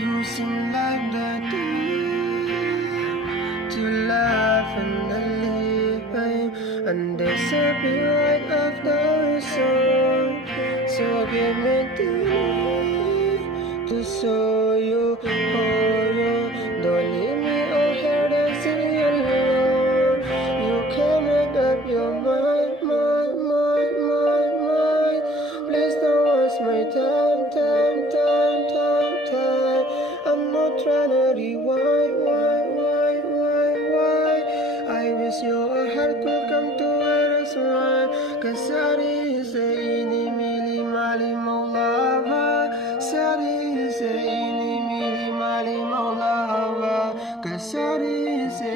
You seem like the deep to laugh and live, and disappear right after song. So give me deep to show you, hold you. Don't leave me out here dancing alone. You can make up your mind, mind, mind, mind, mind. Please don't waste my time, time, time, time, time. I'm not trying to rewind, why? I wish your heart could come to where it's mine. Kasari se ini mili mali maulava. Kasari se ini mili mali maulava. Kasari se